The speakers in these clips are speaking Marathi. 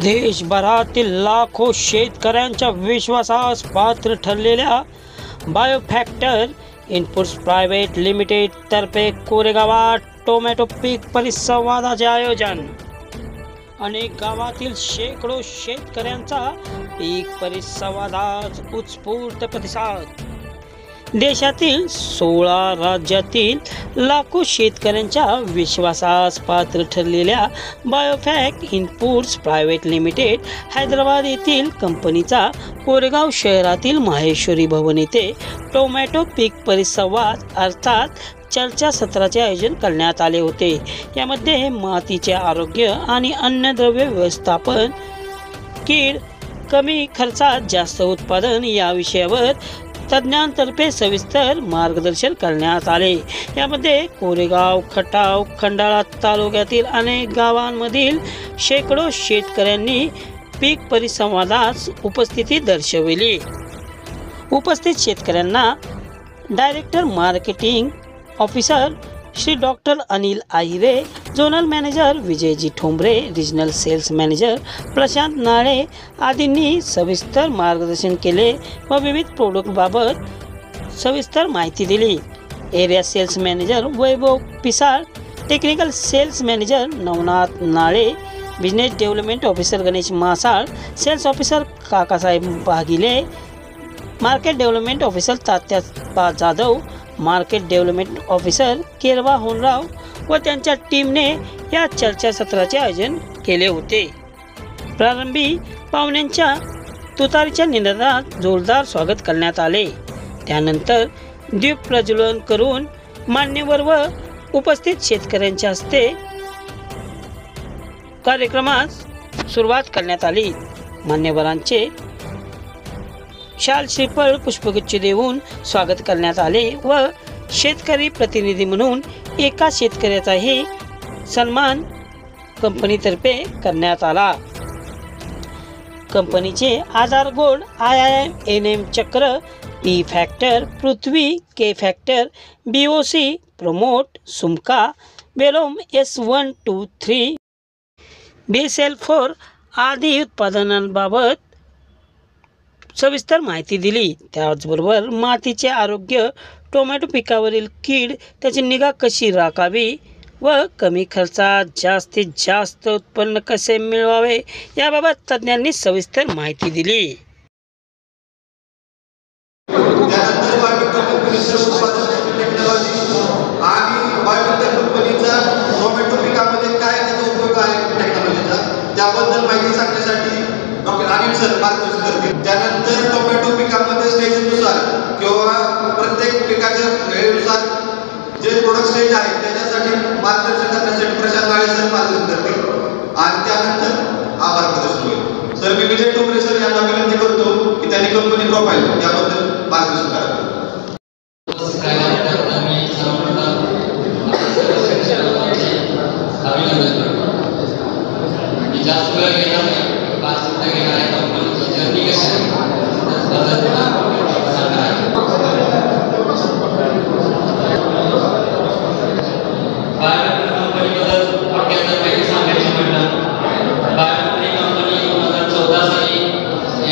देशभरातील लाखो शेतकऱ्यांच्या विश्वासास पात्र ठरलेल्या बायोफॅक्टर इनपुट्स प्रायव्हेट लिमिटेड तर्फे कोरेगावात टोमॅटो पीक परिसंवादाचे आयोजन। अनेक गावातील शेकडो शेतकऱ्यांचा पीक परिसंवादात उत्स्फूर्त प्रतिसाद। देशातील 16 राज्यातील लाखो शेतकऱ्यांच्या विश्वासास पात्र ठरलेल्या बायोफॅक्ट इनपुट्स प्रायव्हेट लिमिटेड हैदराबाद येथील कंपनीचा कोरेगाव शहरातील माहेश्वरी भवन येथे टोमॅटो पीक परिसंवाद अर्थात चर्चासत्राचे आयोजन करण्यात आले होते। यामध्ये मातीचे आरोग्य आणि अन्नद्रव्य व्यवस्थापन, कीड कमी खर्चात जास्त उत्पादन या विषयावर तज्ञांतर्फे सविस्तर मार्गदर्शन करण्यात आले। यामध्ये कोरेगाव, खटाव, खंडाळा तालुक्यातील अनेक गावांमधील शेकडो शेतकऱ्यांनी पीक परिसंवादास उपस्थिती दर्शविली। उपस्थित शेतकऱ्यांना director marketing officer Shri doctor Anil Ahire, zonal manager Vijayji Thombare, regional sales manager Prashant Nale आदींनी सविस्तर मार्गदर्शन केले व विविध प्रोडक्टबाबत सविस्तर माहिती दिली। Area sales manager Vaibhav Pisal, technical sales manager Navnath Nale, business development officer Ganesh Masal, sales officer Kakasaheb Bhagile, market development officer Tatya Jadhav, market development officer Kerwa Honrao व त्यांच्या टीमने या चर्चासत्राचे आयोजन केले होते। प्रारंभी पाहुण्यांच्या तुतारीच्या निनादात जोरदार स्वागत करण्यात आले। त्यानंतर दीप प्रज्वलन करून मान्यवर व उपस्थित शेतकऱ्यांच्या हस्ते कार्यक्रमास सुरुवात करण्यात आली। मान्यवरांचे शाल, श्रीफळ, पुष्पगुच्छ देऊन स्वागत करण्यात आले व शेतकरी प्रतिनिधी म्हणून एका शेतकऱ्याचाही सन्मान कंपनीतर्फे करण्यात आला। कंपनीचे Aadhaar gold, IIM, NM Chakra, E factor, Prithvi, K factor, BOC, promote, सुमका, वेलोम S123, BSL4 आदी उत्पादनांबाबत सविस्तर माहिती दिली। त्याचबरोबर मातीचे आरोग्य, टोमॅटो पिकावरील कीड, त्याची निगा कशी राखावी व कमी खर्चात जास्तीत जास्त उत्पन्न कसे मिळवावे याबाबत तज्ञांनी सविस्तर माहिती दिली। त्याबद्दल माहिती सांगण्यासाठी डॉक्टर अनिल सर मार्गदर्शन करतील। त्यानंतर टोमॅटो पिकामध्ये स्टेजनुसार किंवा प्रत्येक पिकाच्या वेळेनुसार जे प्रोडक्ट स्टेज आहे त्याच्यासाठी मार्गदर्शन करण्यासाठी प्रशांत नाळे सर मार्गदर्शन करतील आणि त्यानंतर आभार प्रदर्शन होईल। सर मी विजय ठोंबरे सर यांना विनंती करतो की त्यांनी कंपनी प्रोफाईल याबद्दल मार्गदर्शन करावे। जास्त वेळ घेणार नाही, 5 मिनिटं घेणार आहे। कंपनीची जर्नी कशी आहे बायोफॅक्टर कंपनीबद्दल थोडक्यात माहिती सांगायची म्हटलं, बायोफॅक्टर कंपनी 2014 साली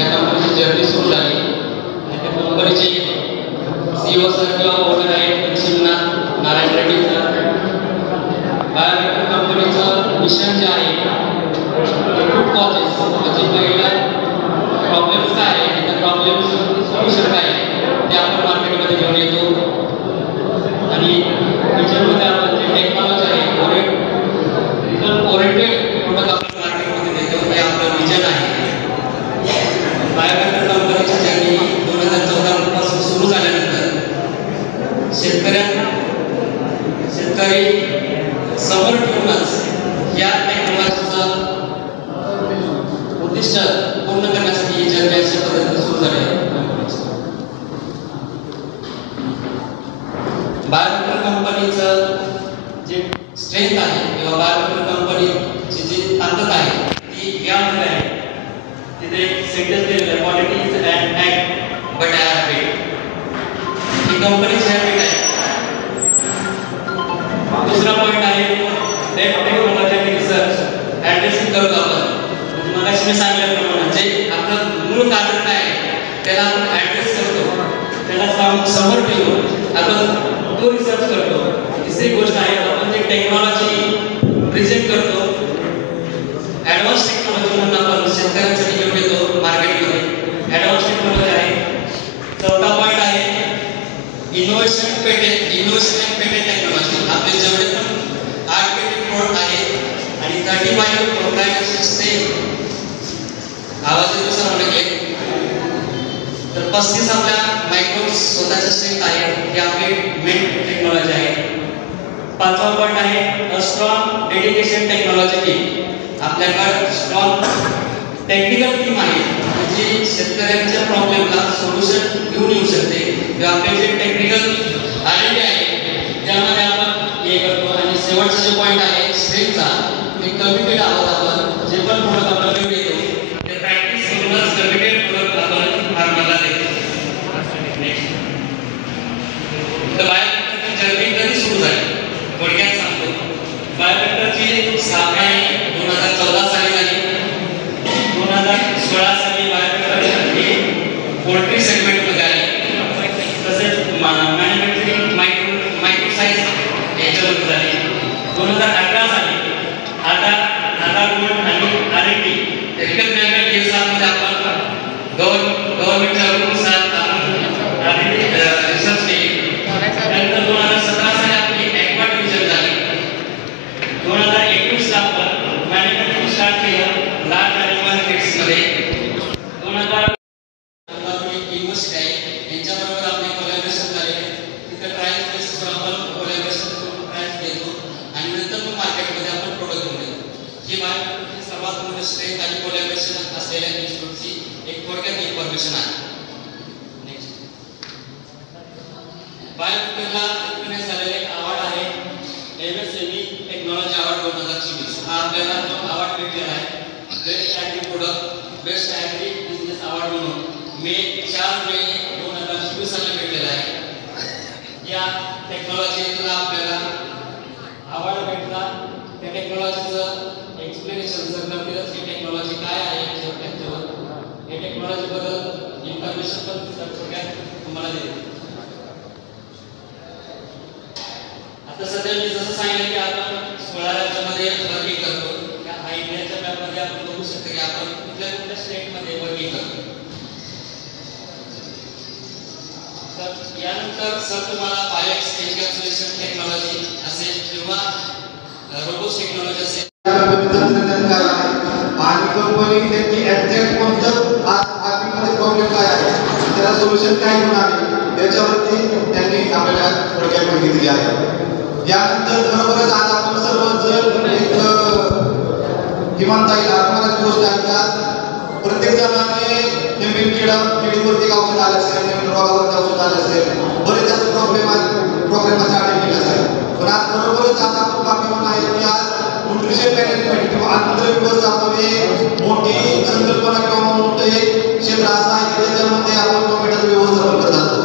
या कंपनीची जर्नी सुरू झाली आणि त्या कंपनीचे CEO सर किंवा ओनर आहेत लक्ष्मीनाथ नारायण रेड्डी सर। बायोफॅक्टर कंपनीचं मिशन जे आहे म्हणजे पहिलं प्रॉब्लेम्स काय आहे, त्या प्रॉब्लेम्स सोल्युशन काय आहे ते आपण मार्केटमध्ये घेऊन येतो आणि फ्युचरमध्ये आपण जे टेक्नॉलॉजी आहे ओरिएंटेड प्रोडक्ट आपण मार्केटमध्ये देतो हे आपलं विजन आहे। बायोफॅक्टर कंपनीची जर्नी 2014 पासून सुरू झाल्यानंतर शेतकरी समोर ठेवूनच या टेक्नॉलॉजीचं उद्दिष्ट पूर्ण करण्यासाठी ही जर्नी अशा पद्धतीने सुरू झाली आहे। बायोफॅक्टर कंपनीचं जे स्ट्रेंथ आहे किंवा बायोफॅक्टर कंपनीची जी ताकद आहे ती यामध्ये आहे। तिथे सेंटेन्स दिलेलं आहे, quality is and act but I habit, ही कंपनीची हॅबिट आहे। दुसरा पॉईंट आहे टेक्नॉलॉजी आणि रिसर्च ॲड्रेसिंग करतो आपण। ॲडव्हान्स टेक्नॉलॉजी म्हणून आपण शेतकऱ्यांसाठी घेऊन येतो मार्केटमध्ये. ॲडव्हान्स टेक्नॉलॉजी आहे. चौथा पॉईंट आहे इनोव्हेशन अँड पेटेंट टेक्नॉलॉजी. आपले जेवढे पण 8 पेटेंट प्रोडक्ट आहेत आणि 35 प्रोप्रायटरी स्टेम आवाज येतो सर म्हटले तर 35 आपल्या मायक्रो स्वतःच्या स्ट्रेंथ आहे. ही आपली मेन टेक्नॉलॉजी आहे. 5वा पॉईंट आहे स्ट्रॉंग डेडिकेशन टेक्नॉलॉजी टीम. आपल्याकडे स्ट्रॉंग टेक्निकल टीम आहे जी शेतकऱ्यांच्या प्रॉब्लेमला सोल्युशन घेऊन येऊ शकते. किंवा आपले जे टेक्निकल आलेले आहे त्यामध्ये आपण हे करतो. आणि शेवटचा जो पॉईंट आहे स्ट्रेंथचा ते कमिटेड आहोत. आपण जे पण प्रोडक्ट आपण घेऊन येतो ते प्रॅक्टिस करूनच कमिटेड प्रोडक्ट आपण फार्मरला देतो. तर बायोफॅक्टरची जर्नी कधी सुरू झाली थोडक्यात सांगतो. बायोफॅक्टरची स्थापना 2014 साली झाली. 2016 साली बायोफॅक्टर ही पोल्ट्री सेगमेंटमध्ये आली. तसेच मॅन्युफॅक्चरिंग मायक्रो साईज याच्यामध्ये झाली. 2018 साली आधार गोल्ड आणि R&D टेक्निकल मॅनेजमेंट केसमध्ये आपण गव्हर्नमेंटच्या अनुसार आपण R&D रिसर्च केली. त्यानंतर 2017 साली आपली ॲक्वा डिव्हिजन झाली. 2021 ला आपण मॅन्युफॅक्चरिंग स्टार्ट केलं लार्ज ॲनिमल फीड्समध्ये. 2000 युनिव्हर्सिटी आहे यांच्याबरोबर आपण कोलॅबोरेशन झाले. तिथे ट्रायल बेसिसवर आपण कोलॅबोरेशन करून ट्रायल देतो आणि नंतर मग मार्केटमध्ये आपण प्रोडक्ट घेऊन येतो. ही बायोफॅक्टरची सर्वात मोठी स्ट्रेंथ आणि कोलॅबोरेशन असलेल्या इन्स्टिट्यूटची एक थोडक्यात इन्फॉर्मेशन आहे. नेक्स्ट बायोफॅक्टरला रिकग्नाइज झालेले एक अवॉर्ड आहे MSME टेक्नॉलॉजी अवॉर्ड 2024. हा आपल्याला जो अवॉर्ड भेटलेला आहे best agri product best agri business award म्हणून मे 4 मे 2024 साली भेटलेला आहे. या टेक्नॉलॉजीला आपल्याला अवॉर्ड भेटला. त्या टेक्नॉलॉजीचं एक्सप्लेनेशन जर करतीलच की टेक्नॉलॉजी काय आहे त्याच्यावर हे टेक्नॉलॉजीबद्दल इन्फॉर्मेशन पण थोडक्यात तुम्हाला देईल. आता सध्या मी जसं सांगितलं की आपण 16 राज्यामध्ये वर्किंग करतो. त्या इंडियाच्या मॅपमध्ये आपण बघू शकतो की आपण कुठल्या स्टेटमध्ये वर्किंग करतो. तर यानंतर सर तुम्हाला बायो एन्कॅप्सुलेशन टेक्नॉलॉजी असेल किंवा रोबोट्स टेक्नॉलॉजी असेल तंत्रज्ञान काय आहे आणि कंपनी त्यांची एक्झॅक्ट कोणतं आर्थिकमध्ये प्रॉब्लेम काय आहे त्याला सोल्युशन काय होणार आहे याच्यावरती त्यांनी आपल्याला थोडक्यात माहिती दिली आहे. यानंतर खरोखरच आज आपण सर्वजण एक इमानदारी अभिमानाची गोष्ट आहे की प्रत्येक जणाने नवीन किडीवरती औषध आलं असेल, नवीन रोगावरती औषध आलं असेल, बरेच जास्त प्रोग्रामाचे अटेंड केले असेल. पण आज खरोखरच आज आपण भाग्यवान आहे की आज न्यूट्रिशन मॅनेजमेंट किंवा अन्न व्यवस्थापन हे मोठी संकल्पना किंवा मोठं एक क्षेत्र असं आहे की त्याच्यामध्ये आपण टोमॅटोचं व्यवस्थापन करत असतो.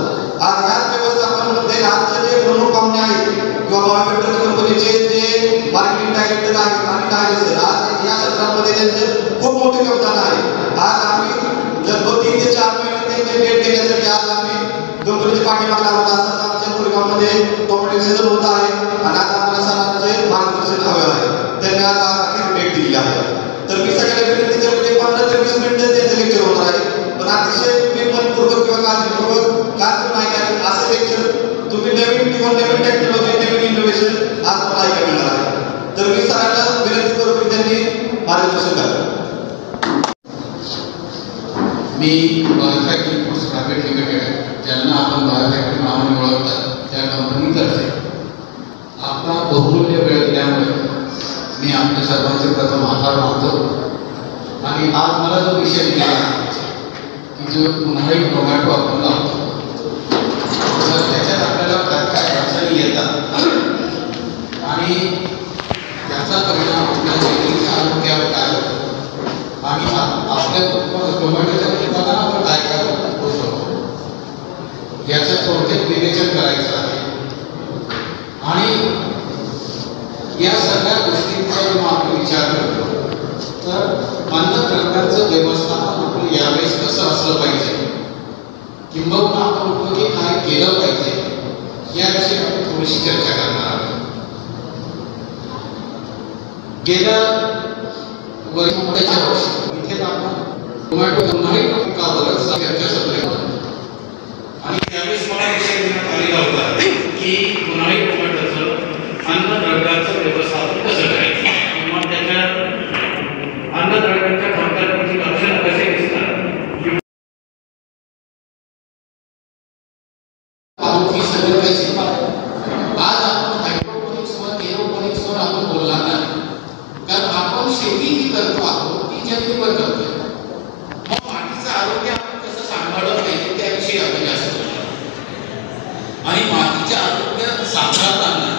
आज ह्याच व्यवस्थापनामध्ये आजचे जे प्रमुख पाहुणे आहेत किंवा बायोफॅक्टर कंपनीचे जे मार्केटिंग डायरेक्टर आहेत आणि डायरेक्टर आज या क्षेत्रामध्ये त्यांचं खूप मोठे योगदान आहे. आज आम्ही लगभग 3 ते 4 महिने त्यांचे डेट घेण्यासाठी आज आम्ही कंपनीच्या पाठीमागे आहोत. असं आमच्या कोरेगावमध्ये टोमॅटो सीझन होत आहे आणि आज आम्हाला सरांचे मार्गदर्शन हवे आहे. त्यांनी आज आम्हाला भेट दिली आहे. तर मी सगळ्यांना विनंती करतो 15 ते 20 मिनिटं त्यांचं लेक्चर होणार आहे. पण अतिशय तुम्ही मनपूर्वक किंवा काळजीपूर्वक काय करून ऐका असं लेक्चर तुम्ही नवीन किंवा नवीन टेक्नॉलॉजी नवीन इनोव्हेशन आज मला ऐकायला मिळणार आहे. तर मी सरांना विनंती करतो की त्यांनी मार्गदर्शन करावं. मी बायोफॅक्टरी फूड्स प्रायव्हेट लिमिटेड ज्यांना आपण बायोफॅक्टरी नावाने ओळखतात त्या कंपनीतर्फे आपला बहुमूल्य वेळ दिल्यामुळे मी आपल्या सर्वांचे प्रथम आभार मानतो. आणि आज मला जो विषय दिला की जो उन्हाळी टोमॅटो आपण लावतो तर त्याच्यात आपल्याला काय काय अडचणी येतात आणि त्याचा परिणाम आपल्या जमिनीच्या आरोग्यावर काय होतो आणि आपल्या टोमॅटोच्या उत्पादनावर काय काय होतो याचं थोडक्यात विवेचन करायचं आहे. आणि या सगळ्या गोष्टींचा जेव्हा आपण विचार करतो तर अन्नद्रव्यांचं व्यवस्थापन आपलं यावेळेस कसं असलं पाहिजे किंबहुना आपण उपयोगी काय केलं पाहिजे याविषयी आपण थोडीशी चर्चा करणार आहोत. गेल्या वर्षाच्या वर्षी इथे आपण टोमॅटो उन्हाळी का बरं चर्चासत्र आणि त्यावेळेस मला विषय देण्यात आलेला होता की उन्हाळी टोमॅटोचं अन्नद्रव्याचं व्यवस्थापन कसं करायचं किंवा त्याच्या अन्नद्रव्यांच्या कमतरतेची लक्षणं कसे दिसतात. ही सगळं काही आज आपण हायड्रोपोनिक्सवर एरोपोनिक्सवर आपण बोलणार नाही, कारण आपण शेती जी करतो आहोत ती जमिनीवर करतोय. मग मातीचं आरोग्य आपण कसं सांभाळलं पाहिजे त्याविषयी आपण जास्त बोलणार. आणि मातीचे आरोग्य सांभाळताना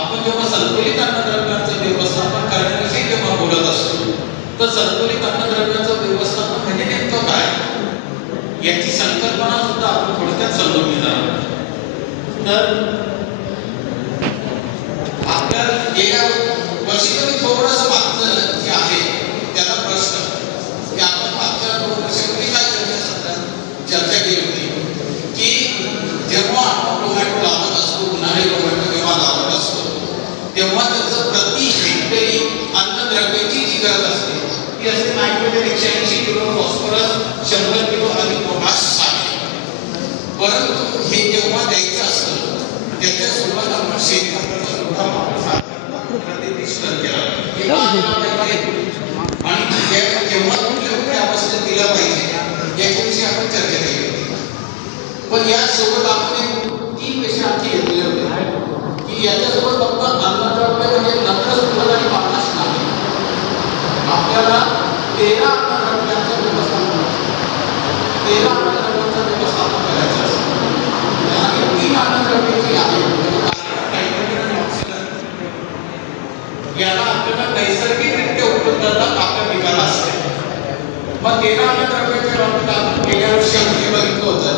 आपण जेव्हा संतुलित अन्नद्रव्यांचं व्यवस्थापन करण्याविषयी जेव्हा बोलत असतो तर संतुलित अन्नद्रव्याचं व्यवस्थापन म्हणजे नेमकं काय याची संकल्पना सुद्धा आपण थोडक्यात समजून घेणार आहोत. तर आपल्या गेल्या वर्षी तुम्ही थोडंसं मागचं जे आहे त्याला प्रश्न की आपण मागच्या 2 वर्षापूर्वी काय चर्चा केली होती की जेव्हा आपण टोमॅटो लावत असतो उन्हाळी टोमॅटो जेव्हा लावत असतो तेव्हा त्याचं प्रति हेक्टरी अन्नद्रव्याची जी गरज असते ती असते नायट्रोजन 180 किलो, फॉस्फरस 100 किलो आणि पोटॅश 60. परंतु हे जेव्हा द्यायचं असतं त्याच्यासोबत आपण शेणखताचा सुद्धा वापर प्रति 30 टन केला आणि जेव्हा कुठल्या अवस्थेत दिला पाहिजे याच्याविषयी आपण चर्चा केली होती. पण यासोबत आपण 3 विषय आणखी घेतलेले होते की याच्यासोबत फक्त अन्नद्रव्य म्हणजे नत्र स्फुरण आणि पोटॅश नाही, आपल्याला 13 अन्नद्रव्यांचं व्यवस्थापन 13 अन्नद्रव्यांचं व्यवस्थापन करायचं असतं. आणि 3 अन्नद्रव्ये जी आहेत याला आपल्याला नैसर्गिकरित्या उपलब्धता आपल्या पिकाला असते. मग 13 अन्नद्रव्याच्या बाबतीत आपण गेल्या वर्षी आम्ही बघितलं होतं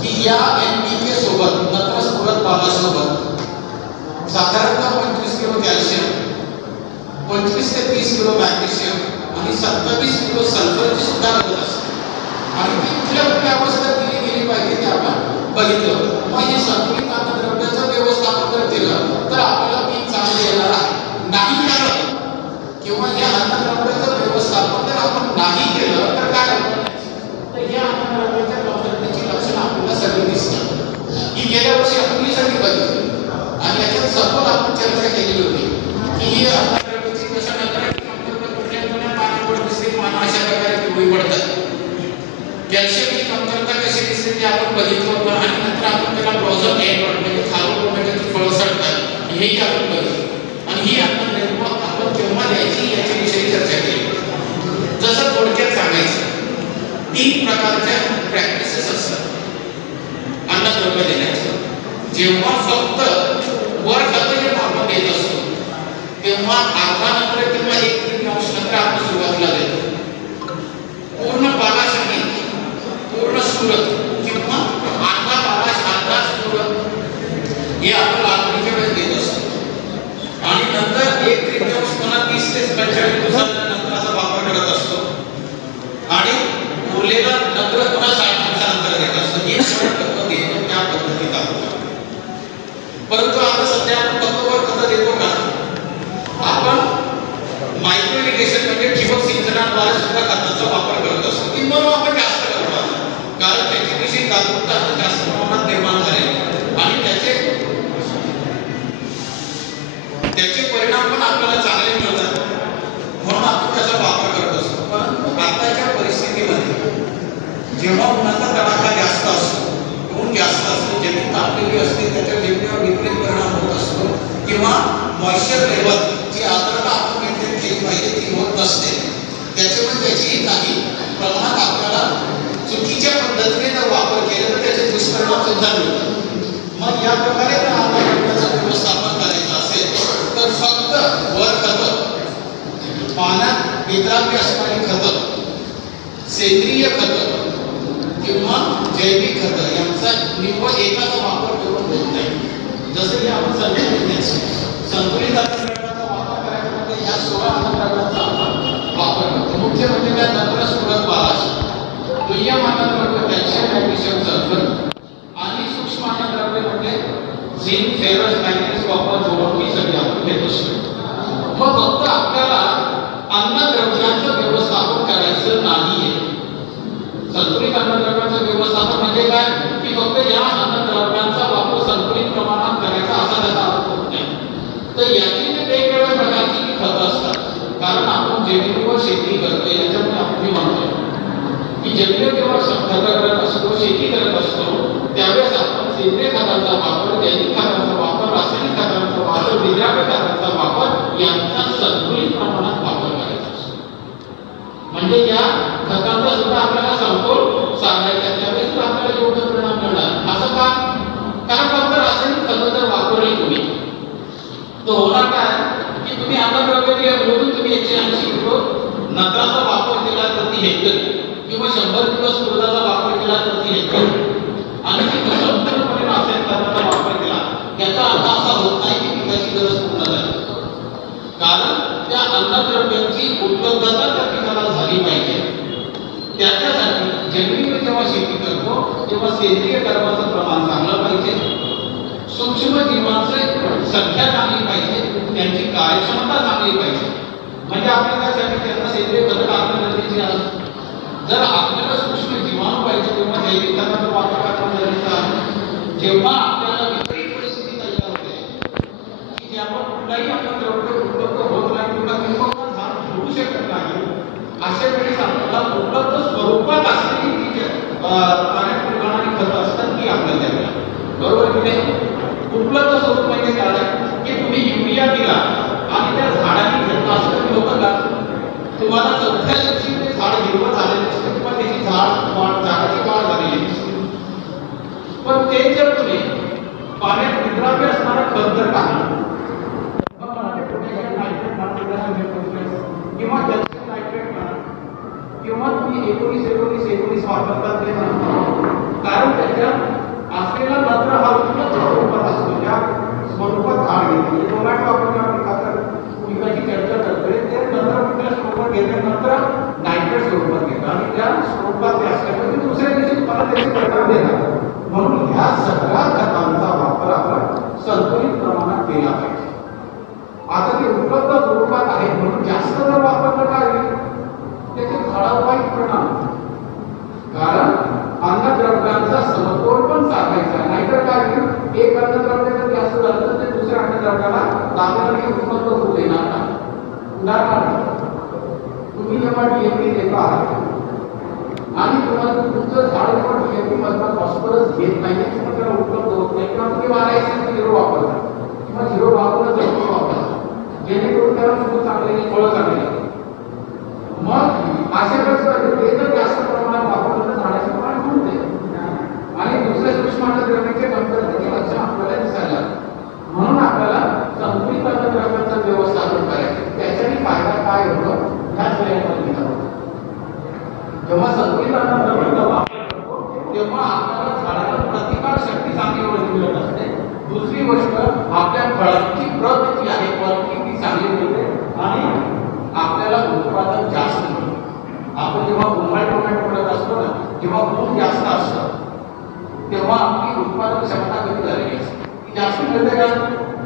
की या NPK सोबत नत्र स्फुरण पोटॅशसोबत साधारणतः 25 किलो कॅल्शियम, 25 ते 30 किलो मॅग्नेशियम आणि 27 किलो सल्फरची सुद्धा गरज असते. आणि ती कुठल्या अवस्थेत दिली गेली पाहिजे ते आपण बघितलं. मग हे संतुलित अन्नद्रव्याचं व्यवस्थापन जर केलं तर आपल्याला पीक चांगलं येणार आहे. नाही केलं किंवा या अन्नद्रव्याचं व्यवस्थापन जर आपण नाही केलं तर काय होतं तर या अन्नद्रव्याच्या कमतरतेची लक्षणं आपल्याला सगळी दिसतात. ही गेल्या वर्षी आपण सगळी बघितली आणि याच्यात सखोल आपण चर्चा केली होती की ही अन्नद्रव्याची कशानंतर कुठल्या पाण्यावर दिसते, पानं अशा प्रकारे पिवळी पडतात. कॅल्शियमची कमतरता कशी दिसते ते आपण बघितलं होतं आणि नंतर आपण त्याला ब्लॉझम एअर म्हणजे खालून टोमॅटोची फळं सडतात हेही आपण बघितलं. आणि ही अन्नद्रव्य आपण केव्हा द्यायची याच्याविषयी चर्चा केली. जसं थोडक्यात सांगायचं 3 प्रकारच्या प्रॅक्टिसेस असतात अन्नद्रव्य देण्याच्या. जेव्हा फक्त वर खतं जे आपण देत असतो तेव्हा अर्धा नत्र किंवा 1/3 नत्र आपण सुरुवातीला देतो. पूर्ण पालाश आणि पूर्ण स्फुरत किंवा अर्धा पालाश अर्धा स्फुरत हे आपण लागवडीच्या वेळेस देत असतो. आणि नंतर 1/3 30 ते 45 दिवसांच्या नंतराचा वापर करत असतो आणि उरलेला नंतर पुन्हा 60 दिवसानंतर देत असतो. ही पद्धत देतो त्या पद्धतीत आपण. परंतु आता सध्या आपण पक्कवर खतं देतो का? आपण मायक्रो इरिगेशन म्हणजे ठिबक सिंचनाद्वारे सुद्धा खताचा वापर करत असतो. किंवा आपण जास्त करतो कारण त्याच्याविषयी जागरूकता जास्त प्रमाणात निर्माण झाली आणि त्याचे परिणाम पण आपल्याला चांगले मिळतात म्हणून आपण त्याचा वापर करत असतो. परंतु आताच्या परिस्थितीमध्ये जेव्हा उन्हाचा तडाखा जास्त असतो, ऊन जास्त असतो, जमीन तापलेली असते, त्याच्या जमिनीवर विपरीत परिणाम होत असतो किंवा मॉइश्चर लेवल जी आर्द्रता आपण मेंटेन केली पाहिजे ती होत नसते. त्याच्यामुळे त्याची काही प्रमाणात आपल्याला चुकीच्या पद्धतीने जर वापर केला तर त्याचे दुष्परिणाम सुद्धा मिळतात. मग या प्रकारे जर अन्नद्रव्याचं व्यवस्थापन करायचं असेल तर फक्त वर खतं, पाण्यात विद्राव्य असणारी खतं, सेंद्रिय खतं किंवा जैविक खतं यांचा निव्वळ एकाचा वापर करून होत नाही. जसं की आपण संतुलित अन्नद्रव्याचा वापर करायचा म्हणजे या 16 अन्नद्रव्यांचा आपण वापर करतो. मुख्य म्हणजे काय नत्र स्फुरद पालाश, दुय्यम अन्नद्रव्य कॅल्शियम मॅग्नेशियम सल्फर आणि सूक्ष्म अन्नद्रव्य म्हणजे zinc ferrous magnesium copper boron ही सगळी आपण घेत असतो. मग फक्त आपल्याला अन्नद्रव्य व्यवस्थापन करायचं नाहीये. संतुलित अन्नद्रव्यांचं व्यवस्थापन म्हणजे काय की फक्त या अन्नद्रव्यांचा वापर संतुलित प्रमाणात करायचा असा त्याचा अर्थ होत नाही. तर याची जे वेगवेगळ्या प्रकारची खतं असतात, कारण आपण जमिनीवर शेती करतोय याच्यामुळे आपण जे म्हणतोय की जमिनीवर जेव्हा खतं करत असतो, शेती करत असतो, त्यावेळेस आपण सेंद्रिय खतांचा वापर, जैविक खतांचा वापर, रासायनिक खतांचा वापर, विद्राव्य खतांचा वापर यांचा संतुलित प्रमाणात वापर करायचा असतो. म्हणजे या खतांचा सुद्धा आपल्याला समतोल साधायचा, त्यावेळेस सुद्धा आपल्याला योग्य परिणाम मिळणार. असं का? कारण फक्त रासायनिक खतं जर वापरली तुम्ही तर होणार काय की तुम्ही अन्नद्रव्य म्हणून तुम्ही 180 किलो नत्राचा वापर केला प्रति हेक्टरी किंवा 100 किलो स्फुरदाचा वापर केला प्रति हेक्टरी आणि संपूर्णपणे रासायनिक खताचा वापर केला, याचा अर्थ असा होत नाही की पिकाची गरज पूर्ण झाली. कारण त्या अन्नद्रव्यांची उपलब्धता त्या पिकाला झाली पाहिजे. त्याच्यासाठी जमिनीवर जेव्हा शेती करतो तेव्हा सेंद्रिय कर्माचं प्रमाण चांगलं पाहिजे, सूक्ष्म जीवांची संख्या चांगली पाहिजे, त्यांची कार्यक्षमता चांगली पाहिजे. म्हणजे आपल्याला त्यासाठी त्यांना सेंद्रिय खत टाकणं गरजेचे आहे. जर आपल्याला सूक्ष्म जीवाणू पाहिजे तेव्हा जैविक खताचा वापर करणं गरजेचं आहे. जेव्हा आपल्याला विपरीत परिस्थिती तयार होते की ज्यामुळे कुठलाही अन्नद्रव्य उपलब्ध होत नाही किंवा किंवा झाड ठेवू शकत नाही, अशा वेळेस आपल्याला उपलब्ध स्वरूपात असलेली जी पाण्यात पुरवणारी खतं असतात ती आपल्याला द्यावी. बरोबर की नाही? उपलब्ध स्वरूप म्हणजे काय की तुम्ही युरिया दिला आणि त्या झाडाने घेतला असं तुम्ही लोक का तुम्हाला चौथ्या दिवशी ते झाड हिरवं झालेलं दिसतं किंवा त्याची झाडाची वाढ झालेली दिसते. पण ते जर तुम्ही पाण्यात विद्राव्य असणारं खत जर टाकलं किंवा कॅल्शियम नायट्रेट किंवा तुम्ही 19 वापरतात ते कारण त्याच्यात असलेला नत्र हा उत्कृष्ट स्वरूपात असतो, त्या स्वरूपात झाड घेते. टोमॅटो आपण पिकाची चर्चा करतोय ते नंतर कुठल्या स्वरूपात घेते, नंतर नायट्रेट स्वरूपात घेतात आणि त्या स्वरूपात ते असल्यामुळे दुसऱ्या दिवशी तुम्हाला त्याची परिणाम देतात. म्हणून ह्या सगळ्या खतांचा वापर आपण संतुलित प्रमाणात केला पाहिजे. आता ते उपलब्ध स्वरूपात आहेत म्हणून जास्त जर वापरलं काय त्याचे झाडावर वाईट परिणाम, कारण अन्नद्रव्यांचा समतोल पण साधायचा. नाहीतर काय एक अन्नद्रव्य जर जास्त झालं तर ते दुसऱ्या अन्नद्रव्याला लागणारी उपलब्ध होऊ देणार नाही. उदाहरणार्थ तुम्ही जेव्हा डीएपी देता आणि तुम्हाला तुमचं झाड जेव्हा डीएपी मधला फॉस्फरस घेत नाही किंवा त्याला उपलब्ध होत नाही किंवा तुम्ही मारायचे झिरो वापरता किंवा झिरो वापरून जमीन वापरता जेणेकरून त्याला फुलं चांगले फळं चांगली. मग अशा वेळेस ते जर जास्त प्रमाणात वापरलं तर झाडाची वाढ होते आणि दुसऱ्या सूक्ष्मान्नद्रव्याच्या कमतरतेचे लक्षण आपल्याला दिसायला. म्हणून आपल्याला संतुलित अन्नद्रव्यांचं व्यवस्थापन करायचं. त्याच्याने फायदा काय होतो ह्याच वेळेमध्ये दिला होता. जेव्हा संतुलित अन्नद्रव्यांचा वापर करतो तेव्हा आपल्याला झाडाला प्रतिकार शक्ती चांगली मिळत असते. दुसरी गोष्ट आपल्या फळांची प्रत जी आहे क्वालिटी ती चांगली मिळते आणि आपल्याला उत्पादन जास्त मिळतं. आपण जेव्हा उन्हाळी टोमॅटो करत असतो ना, जेव्हा ऊन जास्त असतं तेव्हा आपली उत्पादन क्षमता कमी झालेली असते. ती जास्त मिळते का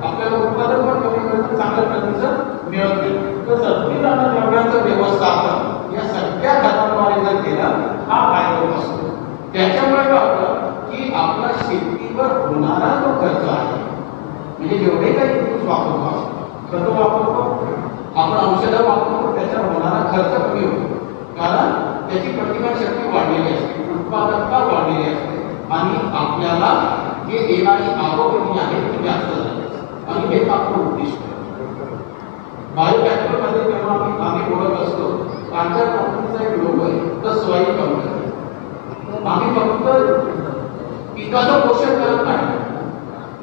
आपल्याला उत्पादन पण कमी मिळतं, चांगल्या प्रतीचं मिळत नाही. तर संतुलित अन्नद्रव्यांचं व्यवस्थापन या सगळ्या खतांद्वारे जर केलं हा फायदा होत असतो. त्याच्यामुळे काय होतं की आपला शेतीवर होणारा जो खर्च आहे म्हणजे जेवढे काही इनपुट्स वापरतो, खतं वापरतो, आपण औषधं वापरतो, त्याचा होणारा खर्च कमी होतो. कारण त्याची प्रतिकारशक्ती वाढलेली असते, उत्पादकता वाढलेली असते आणि आपल्याला जे येणारी आवक आहे ती जास्त झाली आणि हेच आपलं उद्दिष्ट. बायोफॅक्टरमध्ये जेव्हा आम्ही बोलत असतो आमच्या कंपनीचा एक लोगो आहे तर सॉईल कंपनी. आम्ही फक्त पिकाचं पोषण करत नाही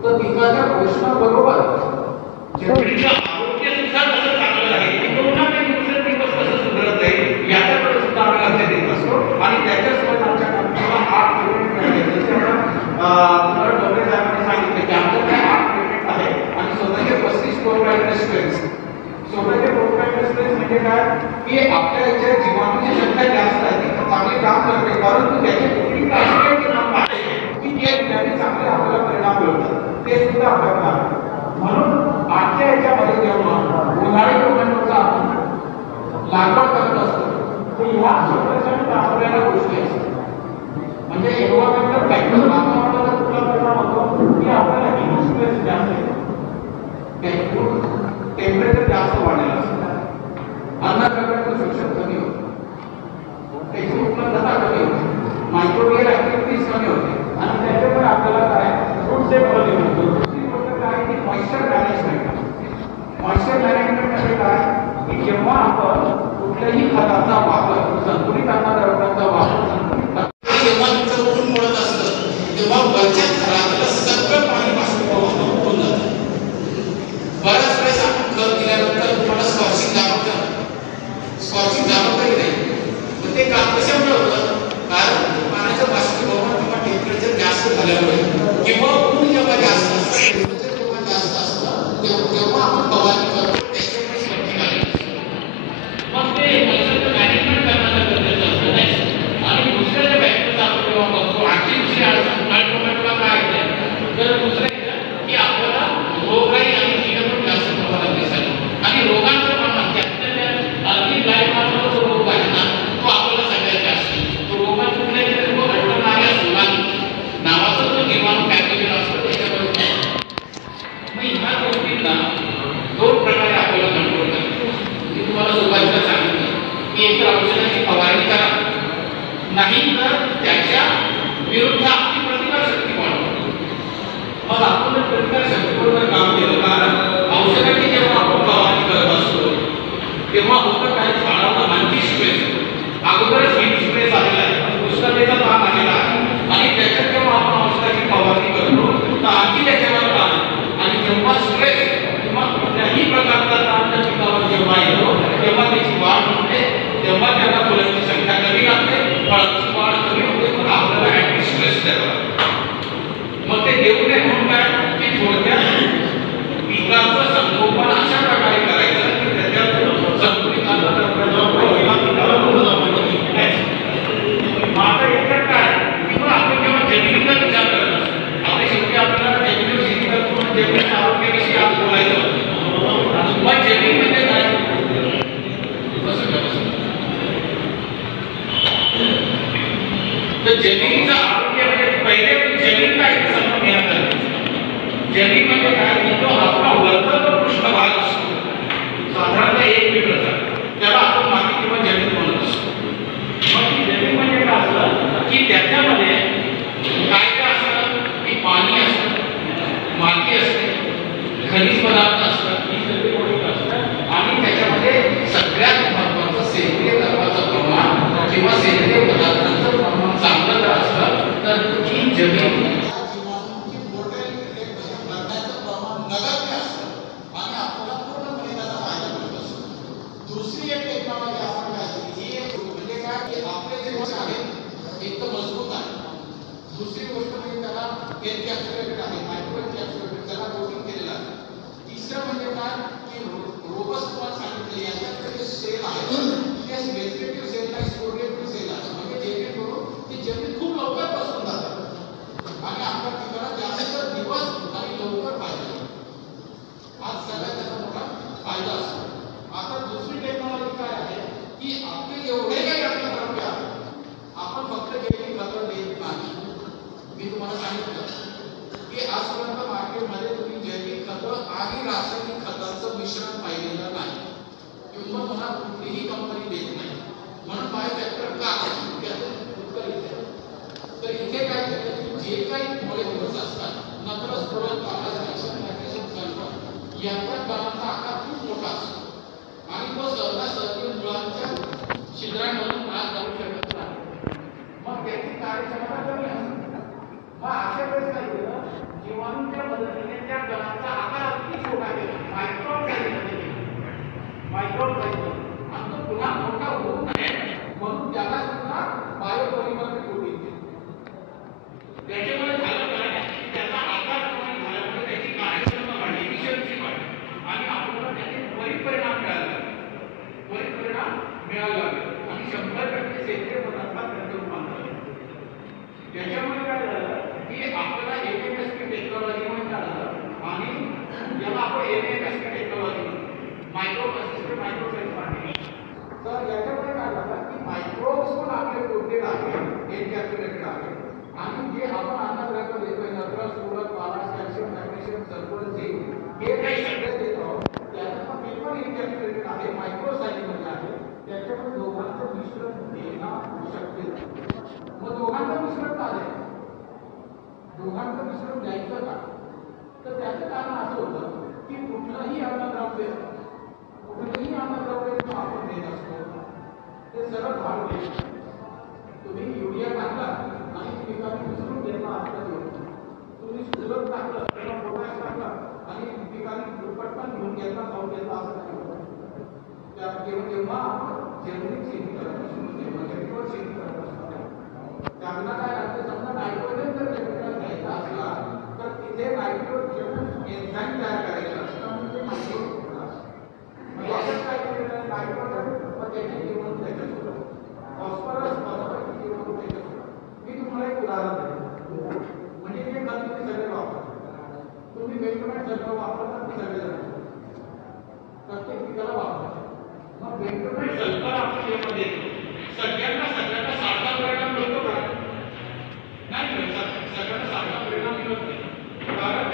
तर पिकाच्या पोषणाबरोबर जमिनीचं आरोग्य सुद्धा कसं चांगलं आहे, दुसरं दिवस कसं सुधारत आहे याच्याकडे सुद्धा आम्ही लक्ष देत असतो. आणि त्याच्यासोबत आमच्या कंपनीला 8 पेमेंट मिळाले. जसे आपण डोंगरे साहेबांनी सांगितले की आमच्याकडे 8 पेमेंट आहे आणि स्वतःचे 35 कोर्पोरेट स्ट्रेस. स्वतःचे कोर्पोरेट स्ट्रेस म्हणजे काय की आपल्या याच्या जीवाणूची संख्या जास्त आहे ती चांगले काम करते परंतु त्याचे कुठली राष्ट्रीय किंमत आहे की त्याने चांगले आपल्याला परिणाम मिळतात ते सुद्धा आपल्याला आहे. म्हणून आजच्या याच्यामध्ये जेव्हा उन्हाळी टोमॅटोचा आपण लागवड करत असतो ह्या सगळ्या आपल्याला गोष्टी असतात. म्हणजे एन्व्हायरमेंटल फॅक्टर वातावरणाचा कुठला परिणाम होतो की आपल्याला हीट स्ट्रेस जास्त येतो. टेम्परेचर जास्त वाढलेलं असतं, अन्नद्रव्यांचं शोषण कमी होतं, त्याची उपलब्धता कमी होते, मायक्रोबियल ऍक्टिव्हिटीज कमी होते आणि त्याच्यामुळे आपल्याला काय फ्रूट फळ मिळतो. दुसरी गोष्ट काय की मॉइश्चर मॅनेजमेंट. मॉइश्चर मॅनेजमेंट म्हणजे काय की जेव्हा आपण कुठल्याही खताचा वापर, संतुलित अन्नद्रव्यांचा वापर, जेव्हा तुमचं ऊन पडत असतं तेव्हा वरच्या थरातलं सगळं पाणी बाष्पीभवन होऊन जातं. बऱ्याच वेळेस आपण खत दिल्यानंतर तुम्हाला स्कॉर्चिंग जाणवतं की नाही? पण ते का कशामुळे होतं? कारण पाण्याचं बाष्पीभवन किंवा टेम्परेचर जास्त झाल्यामुळे किंवा ऊन जेव्हा जास्त असतं, टेम्परेचर जेव्हा जास्त असतं तेव्हा आपण फवारणी करतो, त्याच्यामुळे स्कॉर्चिंग आली. मग ते मॉइश्चरचं मॅनेजमेंट करण्याचं गरजेचं असतं नाही. आणि दुसऱ्या ज्या फॅक्टर्स आपण जेव्हा बघतो, आणखी दुसरी टोमॅटोला काय येतं तर दुसरं येतं की आपल्याला रोगराई आणि कीड पण जास्त प्रमाणात दिसायला आणि रोगांचं प्रमाण अगदी लाईफमध्ये जो रोग आहे ना तो आपल्याला सगळ्यात जास्त. तो रोगांची कुठल्याही रोग अडकणाऱ्या सुलानी नावाचा जो जीवाणू पॅथोजन असतो त्याच्यामध्ये. मग ह्या गोष्टींना दोन प्रकारे आपल्याला कंट्रोल करायचं. मी तुम्हाला सुरुवातीला सांगितलं की एक तर औषधाची फवारणी करा, नाही तर त्याच्या विरुद्ध आपली प्रतिकारशक्ती वाढवतो. मग आपण जर प्रतिकारशक्तीवर काम केलं, कारण औषधाची जेव्हा आपण फवारणी करत असतो तेव्हा होतं काही झाडाला आणखी स्ट्रेस, अगोदरच हीट स्ट्रेस आलेला आहे, उष्णतेचा ताण आलेला आहे आणि त्याच्यात जेव्हा आपण औषधाची फवारणी करतो तर आणखी त्याच्यावर ताण, आणि जेव्हा स्ट्रेस किंवा कुठल्याही प्रकारचा ताण त्या पिकावर जेव्हा येतो तेव्हा त्याची वाढ होते, तेव्हा त्यांना फुलांची संख्या कमी लागते, फळांची वाढ कमी होते, मग आपल्याला अँटी स्ट्रेस द्यावा लागतो. मग ते देऊ नये म्हणून काय की थोडक्यात पिकाचं संगोपन अशा प्रकारे करायचं की त्याच्यात संतुलित अन्नद्रव्यांचा पुरवठा पिकाला होतो. आता याच्यात काय किंवा आपण जेव्हा जमिनीचा विचार करत असतो, आपल्या शेवटी आपल्याला जमिनीवर शेती करतो, जमिनीच्या आरोग्याविषयी आज बोलायचं होतं. मग जमीन म्हणजे काय? तर जमिनीचं आरोग्य म्हणजे पहिले जमीन काय ते समजून घेण्यात आलं. जमीन म्हणजे काय की जो आपला वरचा जो पृष्ठभाग असतो साधारणतः 1 मीटरचा, त्याला आपण माती किंवा जमीन म्हणत असतो. मग ती जमीन म्हणजे काय असतं की त्याच्यामध्ये काय काय असतं की पाणी असतं, माती असते, खनिज पदार्थ असतात, ही सगळी गोष्ट असतात आणि त्याच्यामध्ये सगळ्यात महत्त्वाचं सेंद्रिय द्रव्याचं प्रमाण किंवा सेंद्रिय पदार्थांचं प्रमाण चांगलं जर असलं तर ही जमीन दुसरी एक टेक्नॉलॉजी आपण काय केली, ही एक म्हणजे काय की आपले जे वृक्ष आहेत एक तर मजबूत आहे, दुसरी गोष्ट म्हणजे त्याला एनकॅप्सुलेटेड आहे, मायक्रो एनकॅप्सुलेटेड, त्याला कोटिंग केलेलं आहे. तिसरं म्हणजे काय की रोबस्ट तुम्हाला सांगितलं याच्यात जे सेल आहेत ते व्हेजिटेटिव्ह सेल नाही, स्पोरेटिव्ह सेल आहे, म्हणजे जेणेकरून ती जमीन खूप लवकर बसून जाते आणि आहे, एनकॅप्सुलेटेड आहे. आणि जे आपण अन्नद्रव्य देतोय नत्र, सुरत, पालाश, कॅल्शियम, मॅग्नेशियम, सल्फर, झिंक हे काही सगळे देतो त्याच्यात ते पण एनकॅप्सुलेटेड आहे, मायक्रो साईजमध्ये आहे. त्याच्यामध्ये दोघांचं मिश्रण देणं शक्य आहे. मग दोघांचं मिश्रण का द्यायचं? दोघांचं मिश्रण द्यायचं का? तर त्याचं कारण असं होतं की कुठलंही अन्नद्रव्य आपण देत असतो ते सरळ भाग देतो. तुम्ही युरिया टाकला आणि पिकाने मिसळून घेतला असता होतो. तुम्ही सुरत टाकलं किंवा पोटॅश टाकला आणि पिकाने दुप्पटपण घेऊन घेतला खाऊन घेतला असं नाही होतं. त्या जेव्हा आपण जैविक शेती करत असतो तेव्हा जमिनीवर शेती करत असतो त्यांना काय लागतं, समजा नायट्रोजन जर जमिनीला घ्यायचा असला तर तिथे नायट्रोजन एन्झाईम तयार करायचं असतं आणि ते नायट्रोजन असतं. याच्यात काय केलेलं नायट्रोजन मग त्याची जीवन त्याच्यासोबत फॉस्फरस फॉस्फरसची जीवन त्याच्यासोबत. मी तुम्हाला एक उदाहरण देतो. म्हणजे हे खत तुम्ही सगळे वापरता, तुम्ही बेंटोमॅट सगळं वापरता ते सगळेजण प्रत्येक पिकाला वापरता. मग बेंटोमॅट सल्फर आपण जेव्हा देतो सगळ्यांना सारखा परिणाम मिळतो का? नाही मिळत. सगळ्यांना सारखा परिणाम मिळत नाही. कारण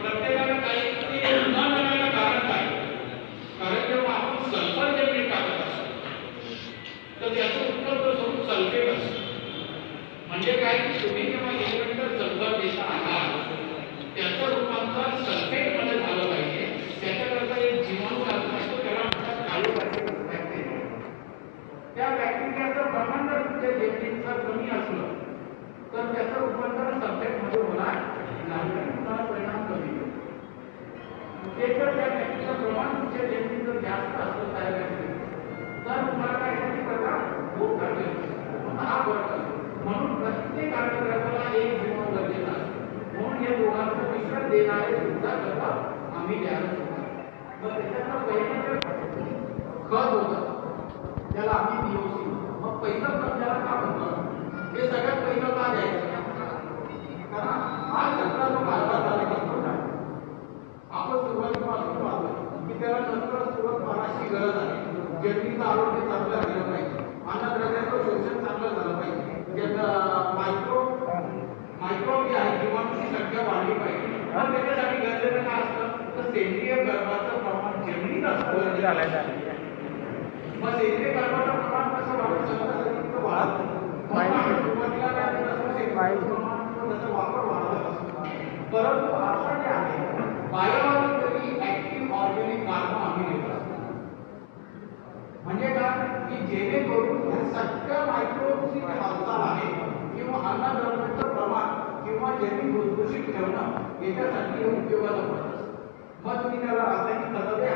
प्रत्येकाला काही न मिळायला कारण काय? कारण जेव्हा आपण सल्फर जमिनीत टाकत असतो तर त्याचं उत्पन्न स्वरूप सल्फेट असतं. म्हणजे काय, तुम्ही जेव्हा 1 लिटर सल्फर देता आहात त्याचं रूपांतर सल्फेटमध्ये झालं पाहिजे. त्याच्याकरता एक जीवाणू लागतो असतो, त्याला म्हणतात कायोबॅक्टेरियम बॅक्टेरिया. त्या बॅक्टेरियाचं प्रमाण जर तुमच्या जमिनीत जर कमी असलं तर त्याचं रूपांतर सल्फेटमध्ये होणार नाही आणि तुम्हाला परिणाम कमी होईल. ते जर त्या बॅक्टेरियाचं प्रमाण तुमच्या जमिनीत जर जास्त असलं त्या बॅक्टेरिया तर तुम्हाला काय त्याची परिणाम खूप चांगले होईल. हा फरक असतो. म्हणून प्रत्येक अन्नद्रव्याला एक जीवाणू गरजेचा असतो. म्हणून या दोघांचं मिश्रण देणारे सुद्धा खत आम्ही द्यायला शकतो. मग त्याच्यातलं पहिलं खत होतं त्याला आम्ही DOC. मग पहिलं खत त्याला का म्हणतो? हे सगळ्यात पहिलं का द्यायचं? कारण हा सगळा जो भारतात झाला आपण सुरुवातीपासून पाहतो की त्याला नंतर सुरुवात पाण्याची गरज आहे. जमिनीचं आरोग्य चांगलं राहिलं पाहिजे, अन्नद्रव्याचं शोषण चांगलं झालं पाहिजे, मायक्रो जे आहे जीवाणूची संख्या वाढली पाहिजे. मग त्याच्यासाठी गरजेचं काय असतं तर सेंद्रिय गर्भाचं प्रमाण जमिनीत असतं. मग सेंद्रिय गर्भाचं प्रमाण कसं वाढू शकतं? वाढतं. सुरुवातीला काय त्याचा वापर वाढत असतो. परंतु आता जे आहे बायोलॉजिकली ऍक्टिव्ह ऑर्गॅनिक कार्बन आम्ही देत असतो. म्हणजे काय की जेणेकरून या सगळ्या मायक्रोबची जी हालचाल आहे किंवा अन्नद्रव्याचं प्रमाण किंवा जमीन भुसभुशीत ठेवणं याच्यासाठी हे उपयोगाला पडतं. मग तुम्ही त्याला रासायनिक खतं द्या,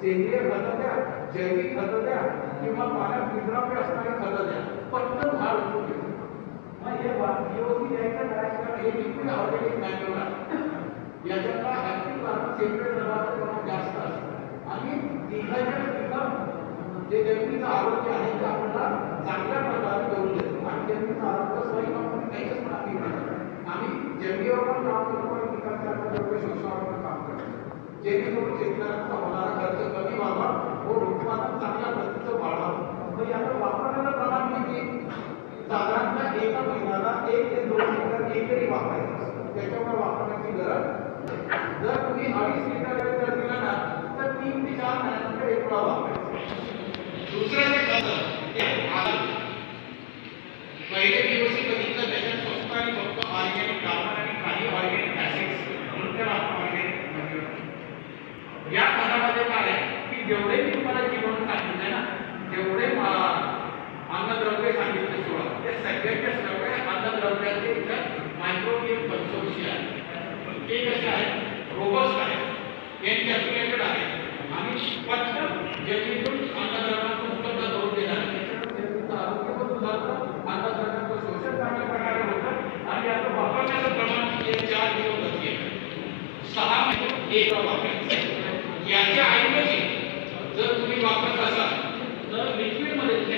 सेंद्रिय खतं द्या, जैविक खतं द्या किंवा पाण्यात विद्राव्य असणारी खतं द्या, पटकन झाड उगवून येतं. मग हे DOC द्यायचं करायचं हे लिक्विड ऑर्गॅनिक मॅन्युअर आहे. याच्यातला ऍक्टिव्ह कार्बन सेंद्रिय द्रव्याचं प्रमाण जास्त असतं आणि तिघाच्या तिथं जे जमिनीचं आरोग्य आहे ते आपल्याला चांगल्या प्रकारे करून देतो. आणि जमिनीचं आरोग्य स्वयं आपण त्याच्याच पण आम्ही जमिनीवर पण काम करतो आणि पिकांच्या अन्नद्रव्य शोषणावर पण काम करतो. जेणेकरून शेतकऱ्यांचा होणारा खर्च कमी व्हावा व उत्पादन चांगल्या पद्धतीचं वाढावं. मग याचं वापरण्याचं प्रमाण किती? साधारणतः एका महिन्याला 1 ते 2 लिटर एकरी वापरायचं असतं. त्याच्यावर वापरण्याची गरज. जर तुम्ही 2.5 लिटर जर दिला ना तर 3 ते 4 महिन्यानंतर एक वेळा वापरायचं. दुसरं जे खत ते पहिले DOC बघितलं त्याच्यात फक्त आणि फक्त ऑर्गॅनिक कार्बन आणि काही ऑर्गॅनिक ऍसिड्स म्हणून त्याला आपण ऑर्गॅनिक म्हणतो. या खतामध्ये काय आहे की जेवढे मी तुम्हाला जीवाणू सांगितले ना जेवढे अन्नद्रव्य सांगितले 16 ते सगळ्याच्या सगळ्या अन्नद्रव्याचे मायक्रोबियल कन्सोर्शियम आहे. ते कसे आहेत? रोबस्ट आहेत, एनकॅप्सुलेटेड आहेत आणि पटकन जमिनीतून अन्नद्रव्यांचं उत्पन्न करून देणार. त्याच्यानंतर आरोग्य पण सुधारतं, अन्नद्रव्यांचं शोषण चांगल्या प्रकारे होतं आणि याचं वापरण्याचं प्रमाण 4 दिवस 6 महिने एक वापरायचं. याच्या ऐवजी जर तुम्ही वापरत असाल तर लिक्विडमध्ये ते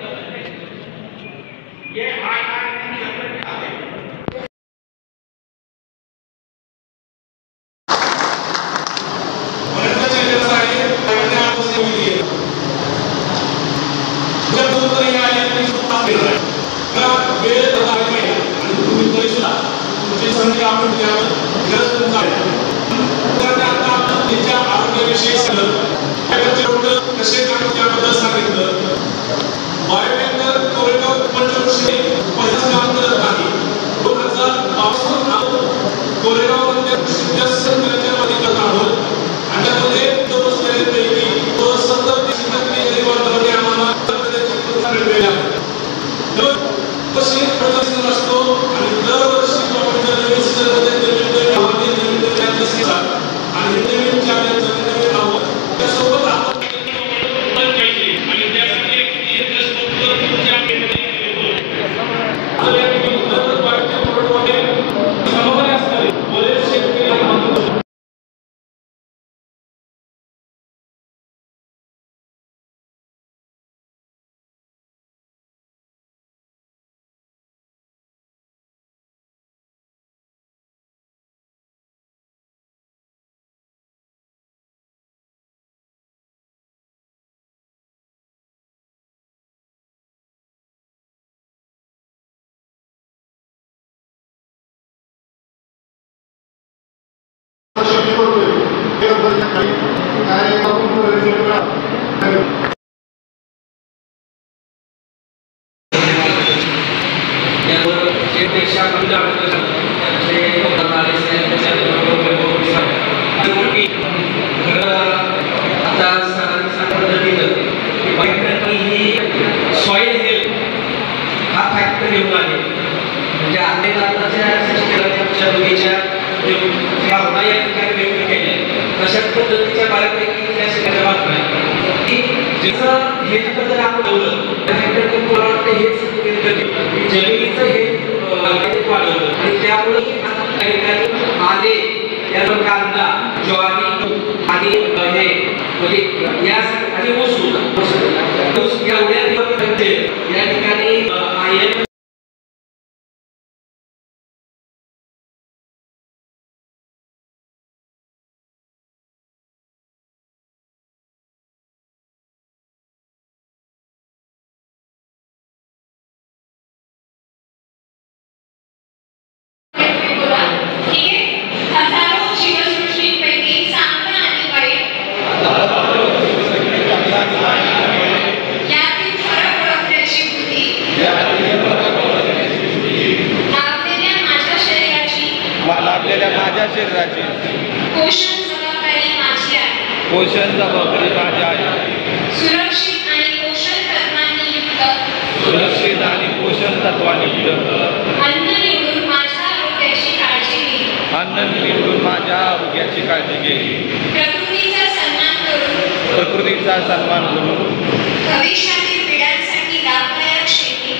खत आहे हे आहे. आपण त्यावर खरंच तुमचा आता आपण तिच्या आरोग्याविषयी सांगितलं कसे काम त्याबद्दल सांगितलं बायोटेक्टर कोरेगाव पंचवर्षी पहिलाच काम करत नाही 2000 कोरेगावमध्ये जास्त मध्ये करत आहोत आणि त्यामध्ये पैकी 70% रिकॉर्डमध्ये आम्हाला मिळालेला आहे दरवर्षी प्रदर्शन असतो आणि दरवर्षी आपण नवीन सर्वमध्ये नवीन आणि नवीन चॅलेंज नवीन आव्हान त्यासोबत आपण पाहिजे आणि त्यासाठी सॉइल हेल्थ हा फॅक्टर येऊन आले म्हणजे आताच्या बगीच्या भावना या ठिकाणी व्यक्त केल्या तशाच पद्धतीच्या बऱ्यापैकी या सगळ्या बातम्या की जसं हे जर आपण ठेवलं मला वाटतं हेच जमिनीचं हे वाढवलं आणि त्यामुळे आले याचा कांदा ज्वारी आणि हे म्हणजे या आणि ऊस एवढ्या या ठिकाणी आयन माझ्या शरीराची पोषण जबाबदारी माझी आहे सुरक्षित आणि पोषण तत्वांनी युक्त अन्न निवडून माझ्या आरोग्याची काळजी घेईल प्रकृतीचा सन्मान करून भविष्यातील पिढ्यांसाठी लाभदायक शेती